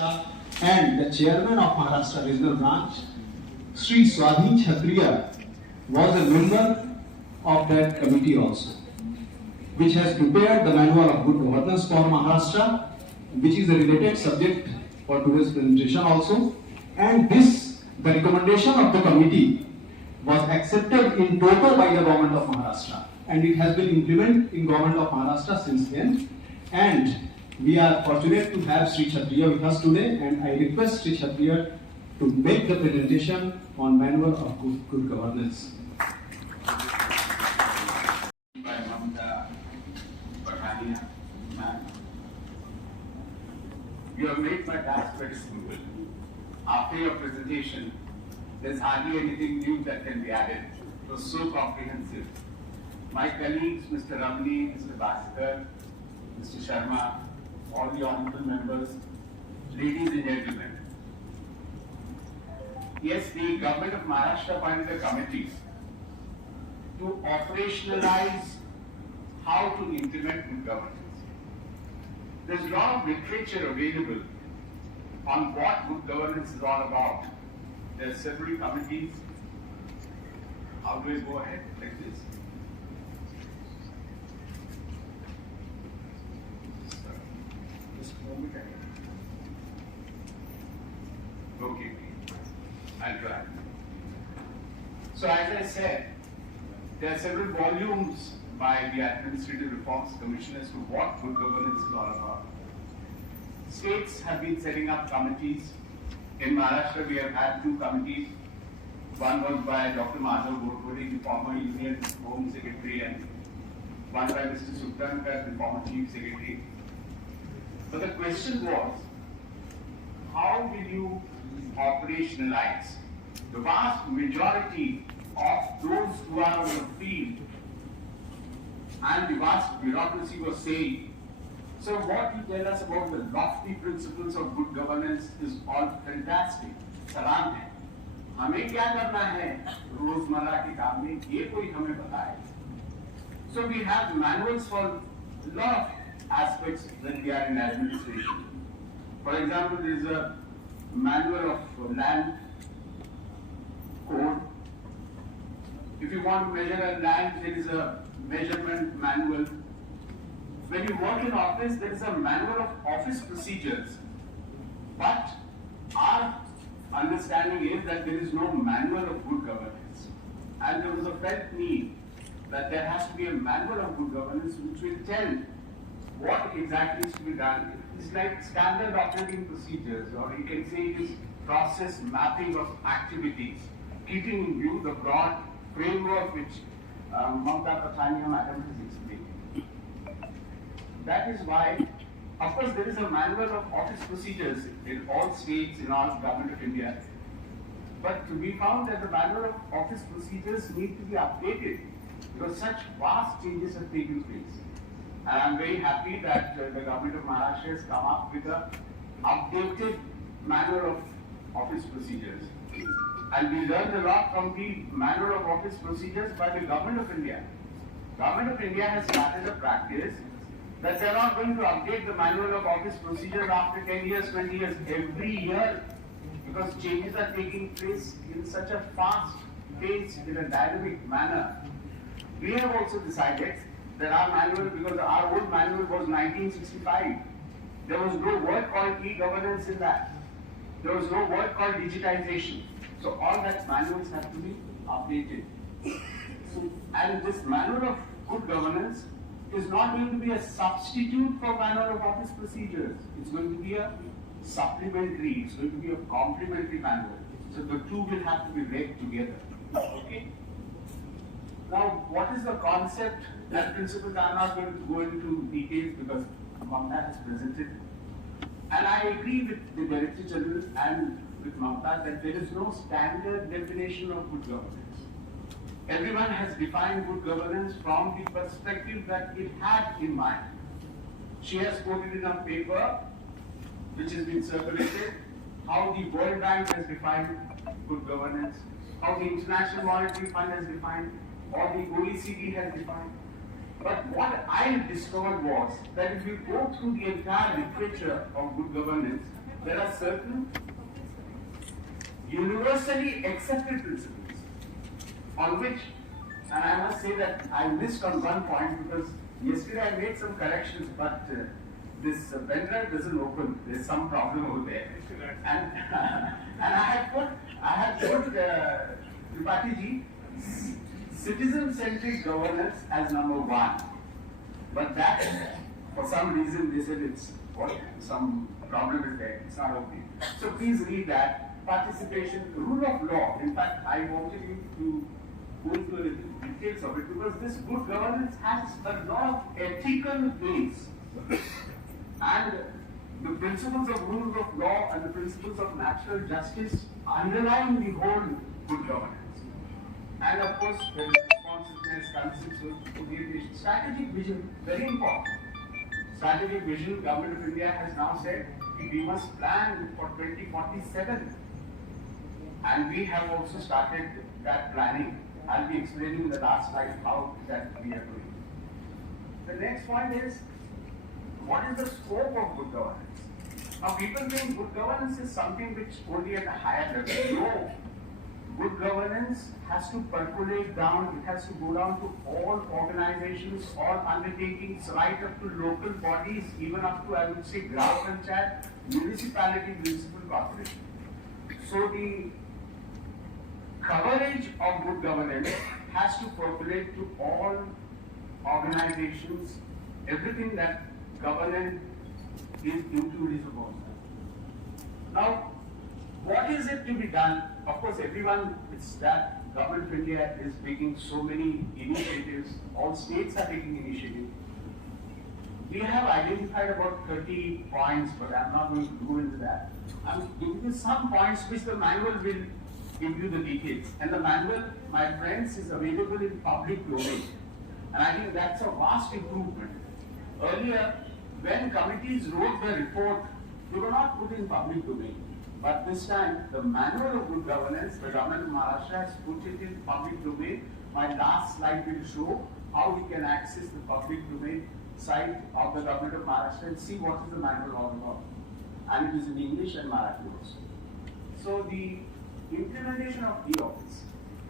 Maharashtra and the chairman of Maharashtra Regional Branch, Sri Swadheen was a member of that committee also, which has prepared the manual of good governance for Maharashtra, which is a related subject for today's presentation also. And this, the recommendation of the committee was accepted in total by the government of Maharashtra, and it has been implemented in government of Maharashtra since then. And we are fortunate to have Sri Kshatriy with us today, and I request Sri Kshatriy to make the presentation on manual of good governance. You have made my task very simple. After your presentation, there's hardly anything new that can be added. It was so comprehensive. My colleagues, Mr. Ramani, Mr. Bhaskar, Mr. Sharma, all the honorable members, ladies and gentlemen. Yes, the government of Maharashtra appointed a committee to operationalize how to implement good governance. There's a lot of literature available on what good governance is all about. There are several committees. How do I go ahead like this? Okay, I'll try. So as I said, there are several volumes by the Administrative Reforms Commission as to what good governance is all about. States have been setting up committees. In Maharashtra, we have had two committees. One was by Dr. Madhav Godwari, the former Union Home Secretary, and one by Mr. Subhankar, the former Chief Secretary. But the question was, how will you operationalize? The vast majority of those who are on the field and the vast bureaucracy was saying, so what you tell us about the lofty principles of good governance is all fantastic. Salam hai. हमें क्या करना है रोजमर्रा के काम में ये कोई हमें बताए. So we have manuals for a lot of aspects when we are in administration. For example, there is a manual of land code. If you want to measure a land, there is a measurement manual. When you work in office, there is a manual of office procedures. But our understanding is that there is no manual of good governance. And there was a felt need that there has to be a manual of good governance which will tell what exactly is to be done. It's like standard operating procedures, or you can say it is process mapping of activities, keeping in view the broad framework which Mamta Pathania Madam has explained. That is why, of course, there is a manual of office procedures in all states, in all government of India. But we found that the manual of office procedures need to be updated because such vast changes have taken place. And I'm very happy that the government of Maharashtra has come up with an updated manual of office procedures. And we learned a lot from the manual of office procedures by the government of India. Government of India has started a practice that they are not going to update the manual of office procedures after 10 years, 20 years, every year, because changes are taking place in such a fast pace, in a dynamic manner. We have also decided that our manual, because our old manual was 1965, there was no word called e-governance in that. There was no word called digitization. So all that manuals have to be updated. So, and this manual of good governance is not going to be a substitute for manual of office procedures. It's going to be a supplementary, it's going to be a complementary manual. So the two will have to be read together. Okay? Now, what is the concept and principles? I'm not going to go into details because Mamta has presented. And I agree with the Director General and with Mamta that there is no standard definition of good governance. Everyone has defined good governance from the perspective that it had in mind. She has quoted in a paper which has been circulated how the World Bank has defined good governance, how the International Monetary Fund has defined, or the OECD has defined. But what I discovered was that if you go through the entire literature of good governance, there are certain universally accepted principles on which, and I must say that I missed on one point because yesterday I made some corrections, but this pen drive doesn't open. There's some problem over there. And and I had put Tripathi ji, citizen-centric governance as number one. But that, for some reason, they said it's what? Some problem is there. It's not okay. So please read that. Participation, rule of law. In fact, I wanted you to go into a little details of it because this good governance has a lot of ethical base. And the principles of rule of law and the principles of natural justice underline the whole good governance. And of course, there is responsiveness, consistency, strategic vision, very important. Strategic vision, Government of India has now said we must plan for 2047. And we have also started that planning. I'll be explaining in the last slide how that we are doing. The next point is, what is the scope of good governance? Now people think good governance is something which only at a higher level. No. Good governance has to percolate down, it has to go down to all organizations, all undertakings, right up to local bodies, even up to, I would say, Gram Panchayat, municipality, municipal corporation. So the coverage of good governance has to percolate to all organizations, everything that governance is inclusive of. Now, what is it to be done? Of course, everyone, it's that Government of India is taking so many initiatives, all states are taking initiatives. We have identified about 30 points, but I'm not going to go into that. I'm giving you some points which the manual will give you the details. And the manual, my friends, is available in public domain. And I think that's a vast improvement. Earlier, when committees wrote the report, they were not put in public domain. But this time, the manual of good governance, the government of Maharashtra has put it in public domain. My last slide will show how we can access the public domain site of the government of Maharashtra and see what is the manual all about. And it is in English and Marathi also. So the implementation of e-office,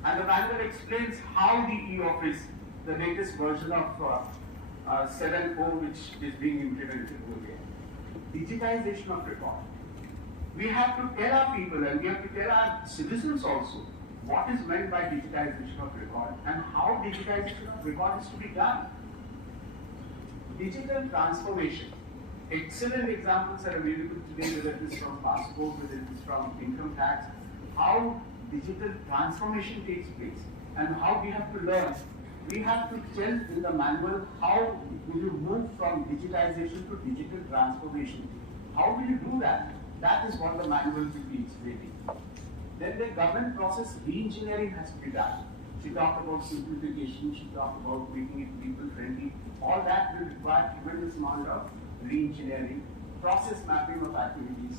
and the manual explains how the e-office, the latest version of 7.0 which is being implemented over here. Digitization of record. We have to tell our people and we have to tell our citizens also what is meant by digitization of record and how digitization of record is to be done. Digital transformation. Excellent examples are available today, whether it is from passport, whether it is from income tax, how digital transformation takes place and how we have to learn. We have to tell in the manual how will you move from digitization to digital transformation. How will you do that? That is what the manual will be explaining. Then the government process re-engineering has to be done. She talked about simplification, she talked about making it people friendly. All that will require tremendous amount of re-engineering, process mapping of activities.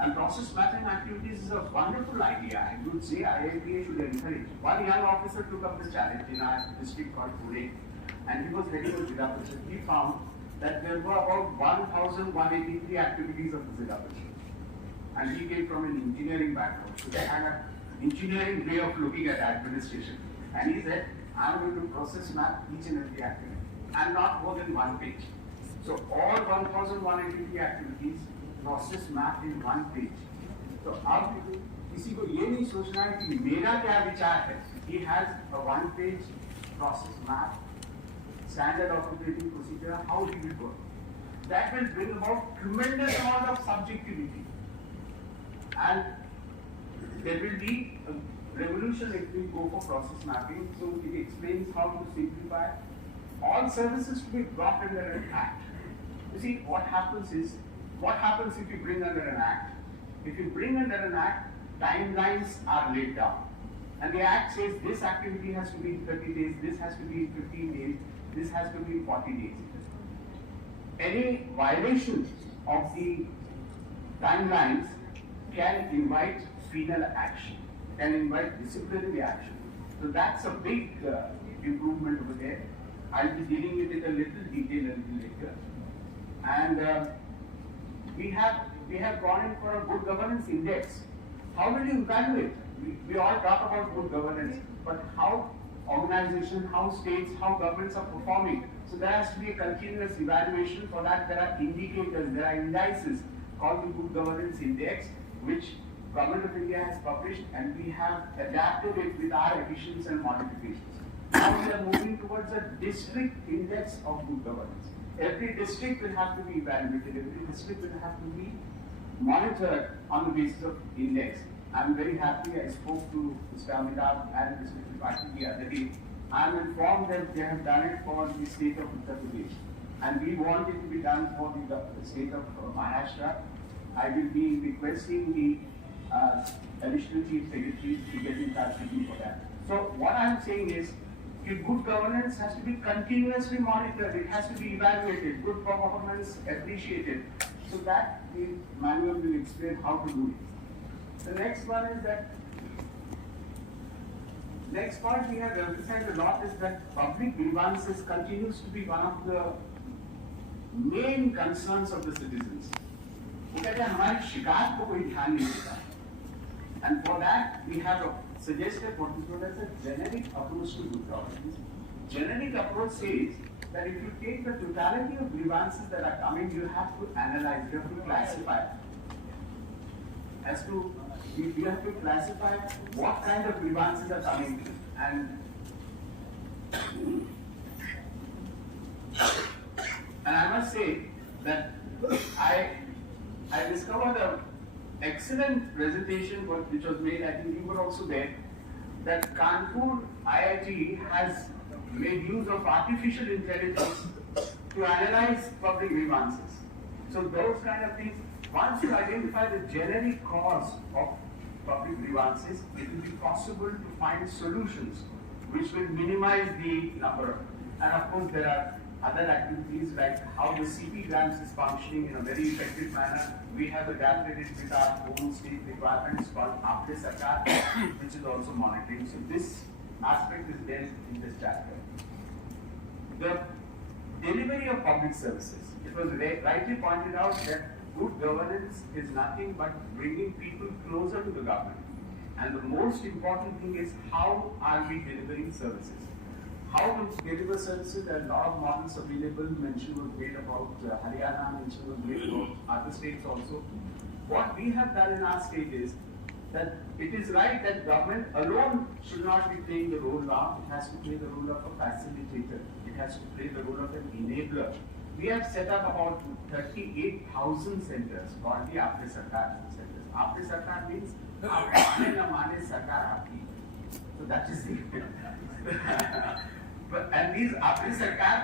And process mapping activities is a wonderful idea. I would say IIPA should encourage. One young officer took up the challenge in our district called Pune, and he was very good Zilla Parishad. He found that there were about 1,183 activities of the Zilla Parishad. And he came from an engineering background, so they had an engineering way of looking at administration. And he said, I'm going to process map each and every activity, and not more than one page. So all 1,183 activities process mapped in one page. So अब किसी को ये नहीं सोचना है कि मेरा क्या विचार है. He has a one-page process map, standard operating procedure, how he will work. That will bring about tremendous amount of subjectivity. And there will be a revolution if we go for process mapping. So it explains how to simplify all services to be brought under an act. You see, what happens if you bring under an act? If you bring under an act, timelines are laid down. And the act says this activity has to be in 30 days, this has to be in 15 days, this has to be in 40 days. Any violation of the timelines can invite penal action, can invite disciplinary action. So that's a big improvement over there. I'll be dealing with it a little detail a little later. And we have we have gone in for a good governance index. How will you evaluate? We all talk about good governance, but how organizations, how states, how governments are performing. So there has to be a continuous evaluation. For that, there are indicators, there are indices called the Good Governance Index, which Government of India has published, and we have adapted it with our additions and modifications. Now we are moving towards a district index of good governance. Every district will have to be evaluated, every district will have to be monitored on the basis of index. I'm very happy I spoke to Mr. Amitabh and Mr. Tripathi the other day. I'm informed that they have done it for the state of Uttar Pradesh, and we want it to be done for the state of Maharashtra. I will be requesting the additional chief secretary to get in touch with me for that. So what I'm saying is, good governance has to be continuously monitored, it has to be evaluated, good performance appreciated, so that the manual will explain how to do it. The next one is that, next point we have emphasized a lot is that public grievances continues to be one of the main concerns of the citizens. वो कहते हैं हमारी शिकायत को कोई ध्यान नहीं देता, and for that we have suggested what is known as a generic approach to good governance. Generic approach says that if you take the totality of grievances that are coming, you have to analyze, you have to classify. As to, you have to classify what kind of grievances are coming, and I must say that I discovered an excellent presentation which was made, I think you were also there, that Kanpur IIT has made use of artificial intelligence to analyze public grievances. So those kind of things, once you identify the generic cause of public grievances, it will be possible to find solutions which will minimize the number of, and of course there are other activities like how the CP grants is functioning in a very effective manner. We have adapted it with our own state requirements called Aapke Sarkar, which is also monitoring. So this aspect is there in this chapter. The delivery of public services. It was rightly pointed out that good governance is nothing but bringing people closer to the government. And the most important thing is how are we delivering services? How we deliver services, there are a lot of models available. Mention was made about Haryana, mention was made about other states also. What we have done in our state is that it is right that government alone should not be playing the role now. It has to play the role of a facilitator. It has to play the role of an enabler. We have set up about 38,000 centers called the Aapke Sarkar centers. Aapke Sarkar means Aapne na mane sarkar aapki. So that is the and these Aapke Sarkar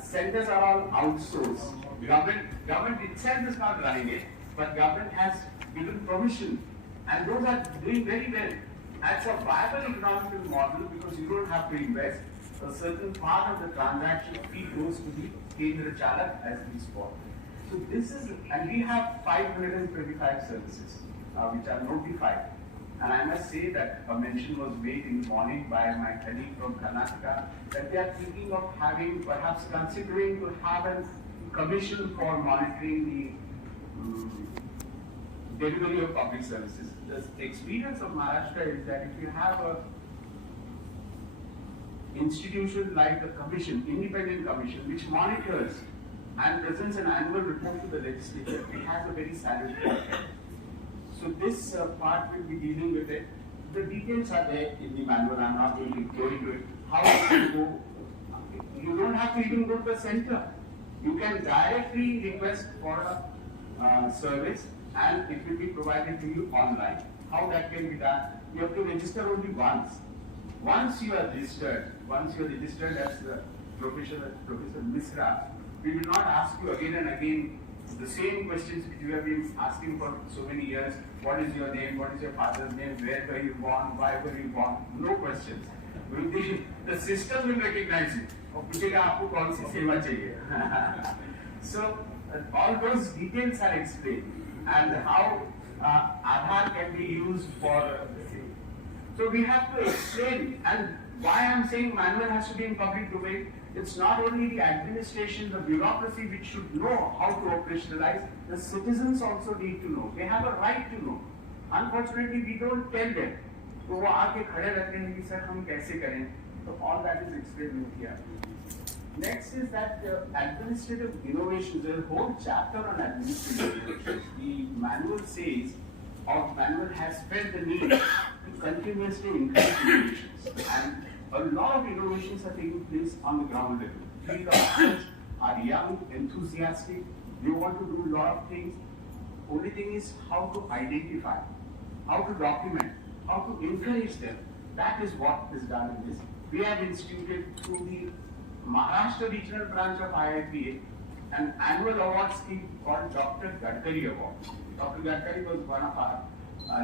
centers are all outsourced. Government itself is not running it, but government has given permission, and those are doing very well. That's a viable economical model because you don't have to invest. A certain part of the transaction fee goes to the Kendra Chalak as we spot. So this is, and we have 525 services which are notified. And I must say that a mention was made in the morning by my colleague from Karnataka that they are thinking of having, perhaps considering to have a commission for monitoring the delivery of public services. The experience of Maharashtra is that if you have a institution like the commission, independent commission, which monitors and presents an annual report to the legislature, it has a very salary structure. So this part will be dealing with it. The details are there in the manual. I'm not going to go into it. How you go? You don't have to even go to the center. You can directly request for a service, and it will be provided to you online. How that can be done? You have to register only once. Once you are registered as the Professor Misra, we will not ask you again and again the same questions which you have been asking for so many years. What is your name? What is your father's name? Where were you born? Why were you born? No questions. The system will recognize you. So all those details are explained, and how Aadhaar can be used for. So we have to explain, and why I'm saying manual has to be in public domain. It's not only the administration, the bureaucracy which should know how to operationalize, the citizens also need to know. They have a right to know. Unfortunately, we don't tell them. तो वो आके खड़े रहते हैं कि sir हम कैसे करें? So all that is explained here. Next is that administrative innovations. There is a whole chapter on administrative innovations. The manual says, or manual has felt the need to continuously encourage innovations, and a lot of innovations are taking place on the ground level. Field officers are young, enthusiastic. They want to do a lot of things. Only thing is how to identify, how to document, how to encourage them. That is what is done in this. We have instituted through the Maharashtra Regional Branch of IIPA an annual award scheme called Dr. Gadkari Award. Dr. Gadkari was one of our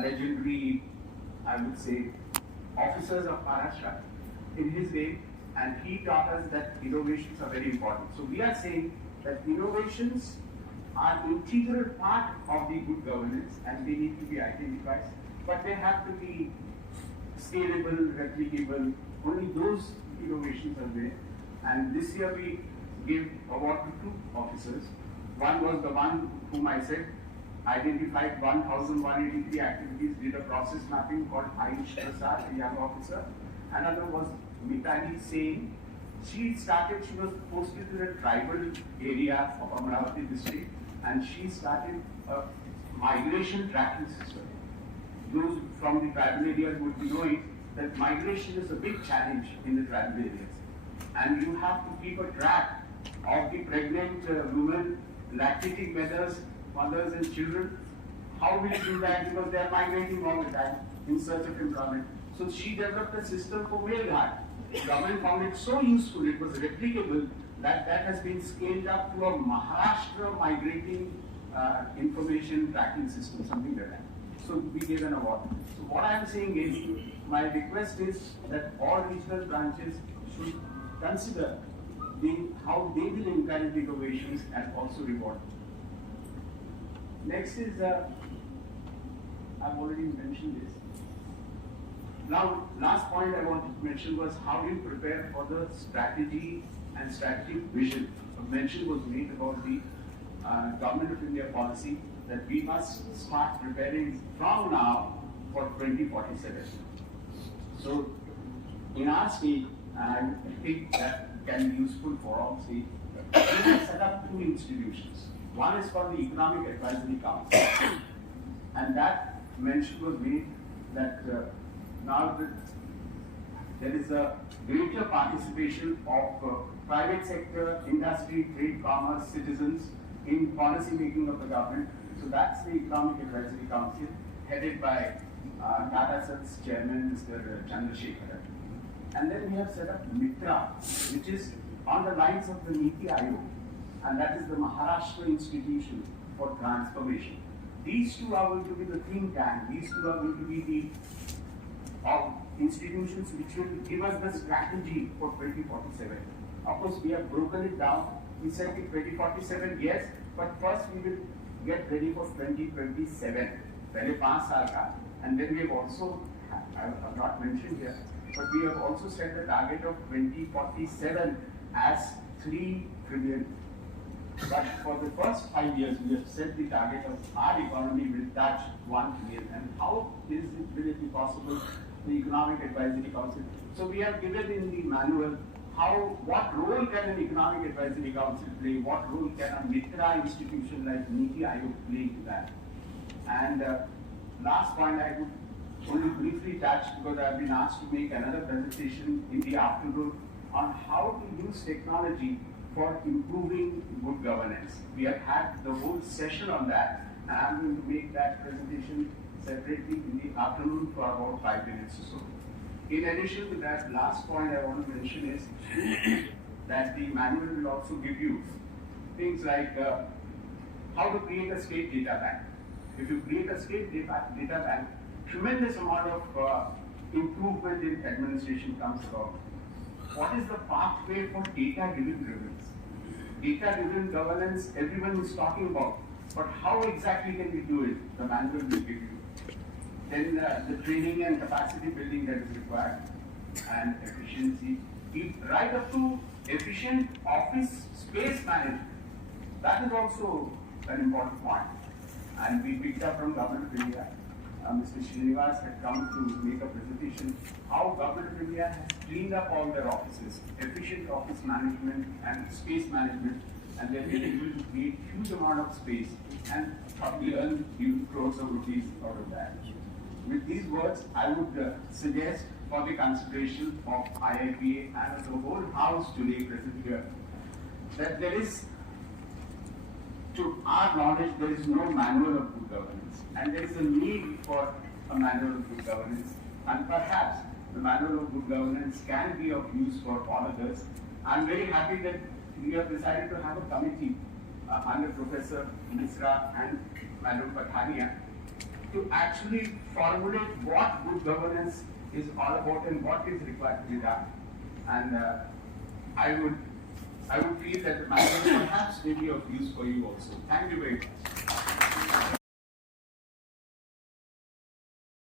legendary, I would say, officers of Maharashtra in his day, and he taught us that innovations are very important. So we are saying that innovations are integral part of the good governance, and they need to be identified, but they have to be scalable, replicable. Only those innovations are there. And this year we gave award to 2 officers. One was the one whom I said identified 1,183 activities, did a process mapping called Ayush Prasad, a young officer. Another was Mitali Singh. She was posted to the tribal area of Amravati district, and she started a migration tracking system. Those from the tribal areas would be knowing that migration is a big challenge in the tribal areas. And you have to keep a track of the pregnant women, lactating mothers and children. How will you do that? Because they are migrating all the time in search of employment. So she developed a system for male guard. The government found it so useful, it was replicable, that has been scaled up to a Maharashtra migrating information tracking system, something like that. So we gave an award. So what I am saying is, my request is that all regional branches should consider how they will encourage innovations and also reward. Next is, I've already mentioned this. Now, last point I wanted to mention was how do you prepare for the strategy and strategic vision. A mention was made about the Government of India policy that we must start preparing from now for 2047. So, in our state, and I think that can be useful for all states, we have set up 2 institutions. One is called the Economic Advisory Council, and that mention was made that now there is a greater participation of private sector, industry, trade, commerce, citizens in policy making of the government. So that's the Economic Advisory Council, headed by Tata Sons Chairman, Mr. Chandrasekhar. And then we have set up Mitra, which is on the lines of the Niti Aayog, and that is the Maharashtra Institution for Transformation. These 2 are going to be the think tank. These 2 are going to be the institutions which will give us the strategy for 2047. Of course, we have broken it down. We said 2047, yes, but first we will get ready for 2027. Pehle 5 saal ka. And then we have also, I have not mentioned here, but we have also set the target of 2047 as 3 trillion. But for the first 5 years, we have set the target of our economy will touch 1 trillion. And how will it be possible? The Economic Advisory Council. So we have given in the manual what role can an Economic Advisory Council play, what role can a Mitra institution like Niti Aayog play to that. And last point I would only briefly touch, because I have been asked to make another presentation in the afternoon on how to use technology for improving good governance. We have had the whole session on that, and I am going to make that presentation separately in the afternoon for about 5 minutes or so. In addition to that, last point I want to mention is that the manual will also give you things like how to create a state data bank. If you create a state data bank, tremendous amount of improvement in administration comes about. What is the pathway for data-driven governance? Data-driven governance, everyone is talking about, but how exactly can we do it? The manual will give you. Then the training and capacity building that is required, and efficiency, right up to efficient office space management. That is also an important point. And we picked up from Government of India. Mr. Srinivas had come to make a presentation how Government of India has cleaned up all their offices, efficient office management and space management, and they're really able to create huge amount of space and probably earn few crores of rupees out of that. With these words, I would suggest for the consideration of IIPA and of the whole House today present here, that there is, to our knowledge, there is no manual of good governance, and there is a need for a manual of good governance, and perhaps the manual of good governance can be of use for all of us. I'm very happy that we have decided to have a committee under Professor Misra and Madam Pathania to actually formulate what good governance is all about and what is required to be done. And I would feel that the manual perhaps may be of use for you also. Thank you very much.